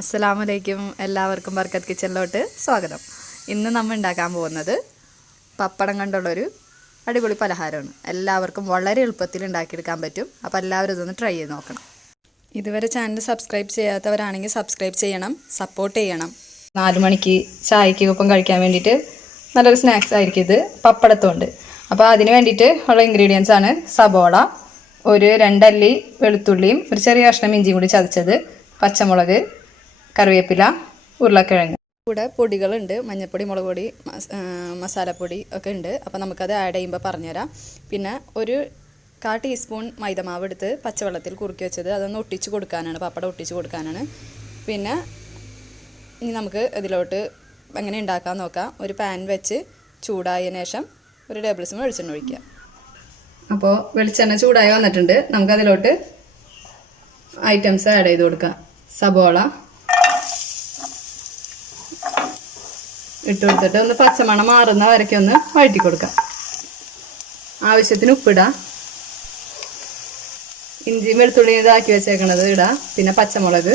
അസ്സലാമലൈക്കും. എല്ലാവർക്കും ബർക്കത്ത് കിച്ചണിലോട്ട് സ്വാഗതം. ഇന്ന് നമ്മൾ ഉണ്ടാക്കാൻ പോകുന്നത് പപ്പടം കൊണ്ടുള്ളൊരു അടിപൊളി പലഹാരമാണ്. എല്ലാവർക്കും വളരെ എളുപ്പത്തിൽ ഉണ്ടാക്കിയെടുക്കാൻ പറ്റും. അപ്പോൾ എല്ലാവരും ഇതൊന്ന് ട്രൈ ചെയ്ത് നോക്കണം. ഇതുവരെ ചാനൽ സബ്സ്ക്രൈബ് ചെയ്യാത്തവരാണെങ്കിൽ സബ്സ്ക്രൈബ് ചെയ്യണം, സപ്പോർട്ട് ചെയ്യണം. 4 മണിക്ക് ചായക്ക് ഒപ്പം കഴിക്കാൻ വേണ്ടിയിട്ട് നല്ലൊരു സ്നാക്സ് ആയിരിക്കും ഇത്, പപ്പടത്തോണ്ട്. അപ്പോൾ അതിന് വേണ്ടിയിട്ട് ഉള്ള ഇൻഗ്രീഡിയൻസ് ആണ് സബോള, ഒരു 2 അല്ലി വെളുത്തുള്ളിയും ഒരു ചെറിയ കഷ്ണം ഇഞ്ചിയും കൂടി ചതച്ചത്, പച്ചമുളക്, കറിവേപ്പില, ഉരുളക്കിഴങ്ങ്. കൂടെ പൊടികളുണ്ട്, മഞ്ഞൾപ്പൊടി, മുളക് പൊടി, മസാലപ്പൊടി ഒക്കെ ഉണ്ട്. അപ്പോൾ നമുക്കത് ആഡ് ചെയ്യുമ്പോൾ പറഞ്ഞുതരാം. പിന്നെ ഒരു 1/4 ടീസ്പൂൺ മൈദമാവ് എടുത്ത് പച്ചവെള്ളത്തിൽ കുറുക്കി വെച്ചത്, അതൊന്ന് ഒട്ടിച്ച് കൊടുക്കാനാണ്, പപ്പടം ഒട്ടിച്ച് കൊടുക്കാനാണ്. പിന്നെ ഇനി നമുക്ക് ഇതിലോട്ട് എങ്ങനെ ഉണ്ടാക്കാൻ നോക്കാം. ഒരു പാൻ വെച്ച് ചൂടായതിനു ശേഷം ഒരു ടേബിൾ സ്പൂൺ വെളിച്ചെണ്ണ ഒഴിക്കുക. അപ്പോൾ വെളിച്ചെണ്ണ ചൂടായി വന്നിട്ടുണ്ട്. നമുക്കതിലോട്ട് ഐറ്റംസ് ആഡ് ചെയ്ത് കൊടുക്കാം. സബോള ഇട്ട് കൊടുത്തിട്ട് ഒന്ന് പച്ചമണം മാറുന്ന വരയ്ക്ക് ഒന്ന് വഴറ്റി കൊടുക്കാം. ആവശ്യത്തിന് ഉപ്പിടാം. ഇഞ്ചിയും വെളുത്തുള്ളിയും ഇതാക്കി വെച്ചേക്കണത് ഇടാം. പിന്നെ പച്ചമുളക്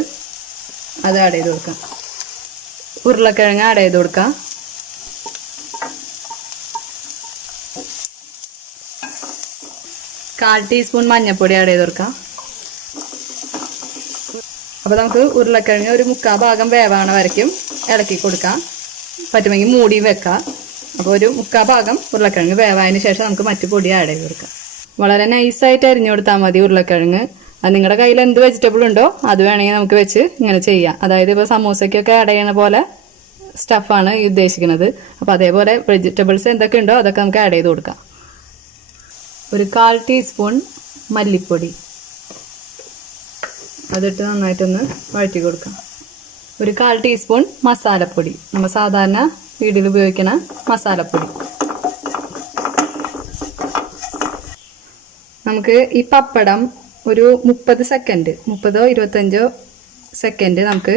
അത് ആഡ് ചെയ്ത് കൊടുക്കാം. ഉരുളക്കിഴങ്ങ് ആഡ് ചെയ്ത് കൊടുക്കാം. കാൽ ടീസ്പൂൺ മഞ്ഞൾപ്പൊടി ആഡ് ചെയ്ത് കൊടുക്കാം. അപ്പോൾ നമുക്ക് ഉരുളക്കിഴങ്ങ് ഒരു 3/4 ഭാഗം വേവാണ വരയ്ക്കും ഇളക്കി കൊടുക്കാം. പറ്റുമെങ്കിൽ മൂടിയും വെക്കാം. അപ്പോൾ ഒരു 3/4 ഭാഗം ഉരുളക്കിഴങ്ങ് വേവായതിന് ശേഷം നമുക്ക് മറ്റു പൊടി ആഡ് ചെയ്ത് കൊടുക്കാം. വളരെ നൈസായിട്ട് അരിഞ്ഞു കൊടുത്താൽ മതി ഉരുളക്കിഴങ്ങ്. അത് നിങ്ങളുടെ കയ്യിൽ എന്ത് വെജിറ്റബിൾ ഉണ്ടോ അത് വേണമെങ്കിൽ നമുക്ക് വെച്ച് ഇങ്ങനെ ചെയ്യാം. അതായത് ഇപ്പോൾ സമൂസയ്ക്കൊക്കെ ആഡ് ചെയ്യുന്ന പോലെ സ്റ്റഫാണ് ഈ ഉദ്ദേശിക്കുന്നത്. അപ്പോൾ അതേപോലെ വെജിറ്റബിൾസ് എന്തൊക്കെ ഉണ്ടോ അതൊക്കെ നമുക്ക് ആഡ് ചെയ്ത് കൊടുക്കാം. ഒരു 1/4 ടീസ്പൂൺ മല്ലിപ്പൊടി അതിട്ട് നന്നായിട്ടൊന്ന് വഴറ്റി കൊടുക്കാം. ഒരു 1/4 ടീസ്പൂൺ മസാലപ്പൊടി, നമ്മൾ സാധാരണ വീട്ടിൽ ഉപയോഗിക്കുന്ന മസാലപ്പൊടി. നമുക്ക് ഈ പപ്പടം ഒരു 30 സെക്കൻഡ്, 30 25 സെക്കൻഡ് നമുക്ക്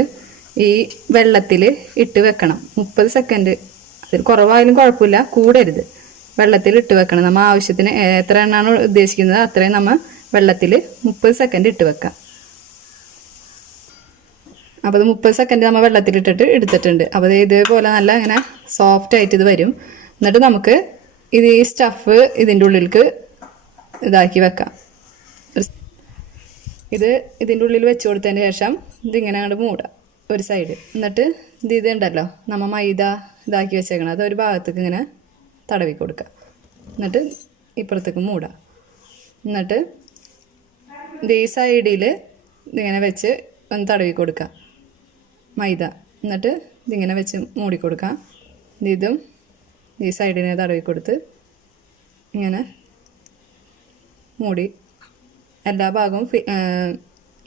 ഈ വെള്ളത്തിൽ ഇട്ട് വെക്കണം. 30 സെക്കൻഡ്, അതിൽ കുറവായാലും കുഴപ്പമില്ല, കൂടരുത്. വെള്ളത്തിൽ ഇട്ട് വെക്കണം. നമ്മൾ ആവശ്യത്തിന് എത്ര എണ്ണാണ് ഉദ്ദേശിക്കുന്നത് അത്രയും നമ്മൾ വെള്ളത്തിൽ 30 സെക്കൻഡ് ഇട്ട് വെക്കാം. അപ്പോൾ അത് 30 സെക്കൻഡ് നമ്മൾ വെള്ളത്തിലിട്ടിട്ട് എടുത്തിട്ടുണ്ട്. അപ്പോൾ ഇതേപോലെ നല്ല ഇങ്ങനെ സോഫ്റ്റ് ആയിട്ട് ഇത് വരും. എന്നിട്ട് നമുക്ക് ഇത് ഈ സ്റ്റഫ് ഇതിൻ്റെ ഉള്ളിലേക്ക് ഇതാക്കി വെക്കാം. ഇതിൻ്റെ ഉള്ളിൽ വെച്ച് കൊടുത്തതിന് ശേഷം ഇതിങ്ങനെ അങ്ങോട്ട് മൂടാം ഒരു സൈഡ്. എന്നിട്ട് ഇതുണ്ടല്ലോ നമ്മൾ മൈദ ഇതാക്കി വെച്ചേക്കണം, അത് ഒരു ഭാഗത്തേക്ക് ഇങ്ങനെ തടവി കൊടുക്കുക. എന്നിട്ട് ഇപ്പുറത്തേക്ക് മൂടാം. എന്നിട്ട് ഇത് ഈ സൈഡിൽ ഇതിങ്ങനെ വെച്ച് ഒന്ന് തടവി കൊടുക്കുക മൈദ. എന്നിട്ട് ഇതിങ്ങനെ വെച്ച് മൂടി കൊടുക്കാം. ഇതും ഈ സൈഡിനെ തടവി കൊടുത്ത് ഇങ്ങനെ മൂടി എല്ലാ ഭാഗവും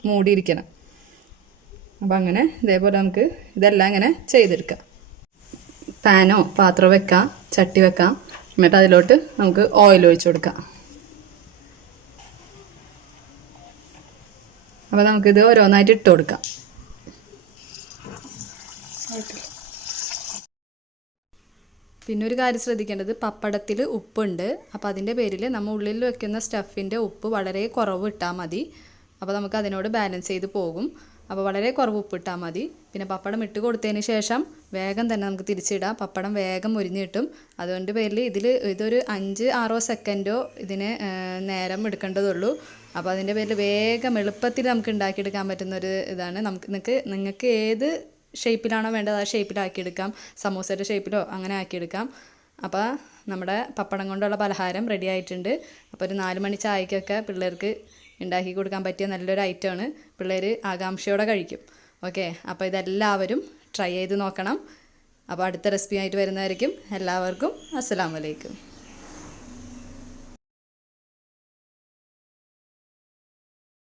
മൂടിയിരിക്കണം. അപ്പം അങ്ങനെ ഇതേപോലെ നമുക്ക് ഇതെല്ലാം ഇങ്ങനെ ചെയ്തെടുക്കാം. പാനോ പാത്രം വെക്കാം, ചട്ടി വെക്കാം. എന്നിട്ട് അതിലോട്ട് നമുക്ക് ഓയിൽ ഒഴിച്ചു കൊടുക്കാം. അപ്പോൾ നമുക്കിത് ഓരോന്നായിട്ട് ഇട്ട് കൊടുക്കാം. പിന്നെ ഒരു കാര്യം ശ്രദ്ധിക്കേണ്ടത്, പപ്പടത്തിൽ ഉപ്പുണ്ട്. അപ്പോൾ അതിൻ്റെ പേരിൽ നമ്മൾ ഉള്ളിൽ വെക്കുന്ന സ്റ്റഫിൻ്റെ ഉപ്പ് വളരെ കുറവ് ഇട്ടാൽ മതി. അപ്പോൾ നമുക്ക് അതിനോട് ബാലൻസ് ചെയ്ത് പോകും. അപ്പോൾ വളരെ കുറവ് ഉപ്പ് ഇട്ടാൽ മതി. പിന്നെ പപ്പടം ഇട്ട് കൊടുത്തതിന് ശേഷം വേഗം തന്നെ നമുക്ക് തിരിച്ചിടാം. പപ്പടം വേഗം മുരിഞ്ഞ് കിട്ടും. അതുകൊണ്ട് പേരിൽ ഇതൊരു 5-6 സെക്കൻഡോ ഇതിന് നേരം എടുക്കേണ്ടതുള്ളൂ. അപ്പോൾ അതിൻ്റെ പേരിൽ വേഗം എളുപ്പത്തിൽ നമുക്ക് ഉണ്ടാക്കിയെടുക്കാൻ പറ്റുന്നൊരു ഇതാണ്. നിങ്ങൾക്ക് ഏത് ഷേപ്പിലാണോ വേണ്ടത് ആ ഷേപ്പിലാക്കിയെടുക്കാം. സമൂസയുടെ ഷേപ്പിലോ അങ്ങനെ ആക്കിയെടുക്കാം. അപ്പോൾ നമ്മുടെ പപ്പടം കൊണ്ടുള്ള പലഹാരം റെഡി ആയിട്ടുണ്ട്. അപ്പോൾ ഒരു 4 മണി ചായക്കൊക്കെ പിള്ളേർക്ക് ഉണ്ടാക്കി കൊടുക്കാൻ പറ്റിയ നല്ലൊരു ഐറ്റമാണ്. പിള്ളേർ ആകാംക്ഷയോടെ കഴിക്കും. ഓക്കെ, അപ്പോൾ ഇതെല്ലാവരും ട്രൈ ചെയ്ത് നോക്കണം. അപ്പോൾ അടുത്ത റെസിപ്പി ആയിട്ട് വരുന്നതായിരിക്കും. എല്ലാവർക്കും അസ്സലാമു അലൈക്കും.